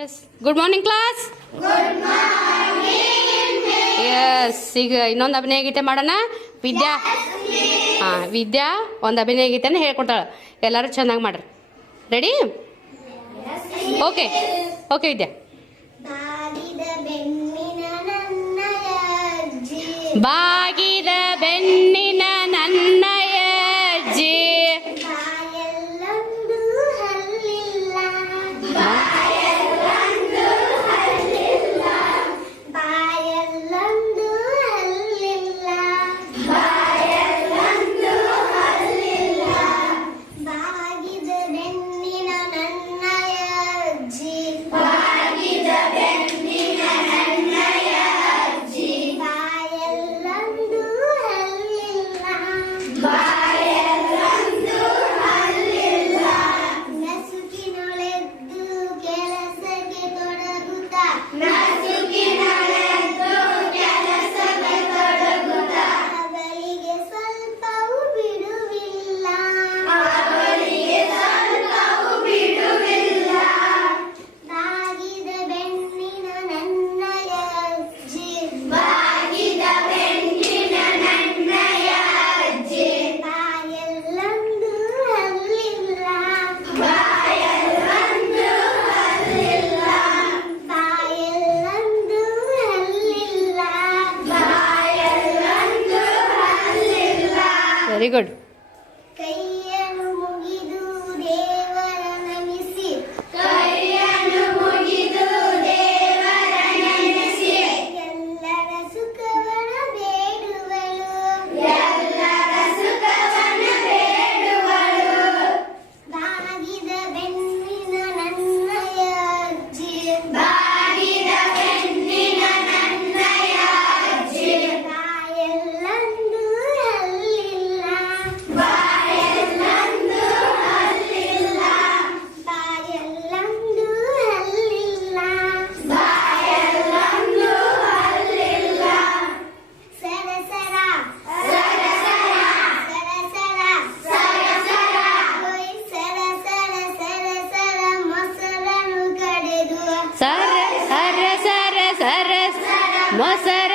Yes good morning class yes ಈಗ ಇನ್ನೊಂದು ಅಭಿನಯ ಗೀತೆ ಮಾಡೋಣ. ವಿದ್ಯಾ. ಹಾಂ ವಿದ್ಯಾ ಒಂದು ಅಭಿನಯ ಗೀತೆನ ಹೇಳ್ಕೊಡ್ತಾಳೆ ಎಲ್ಲರೂ ಚೆನ್ನಾಗಿ ಮಾಡ್ರಿ. Ready okay okay Vidya. ಬಾಗಿದ ಬೆನ್ನಿನ Aligarh. Nossa, era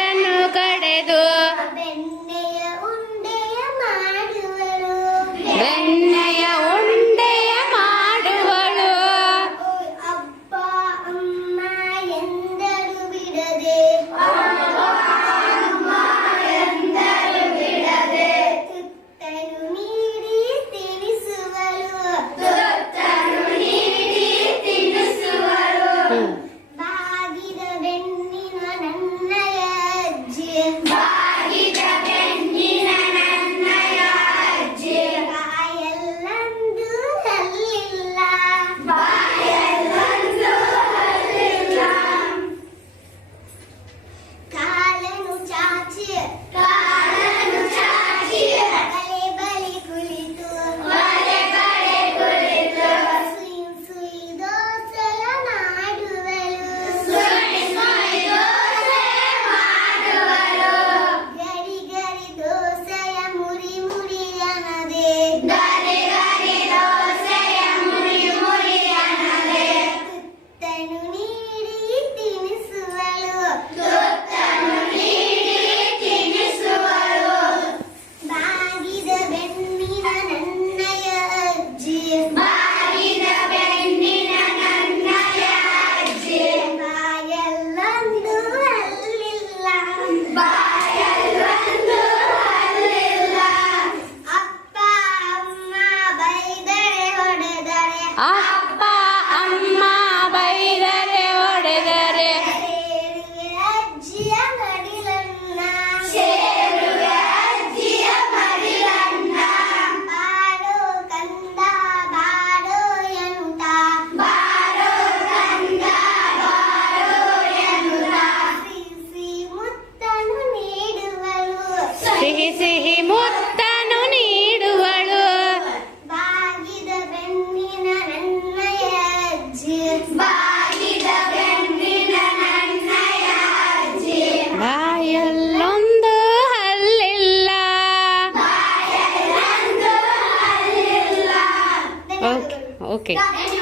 Okay.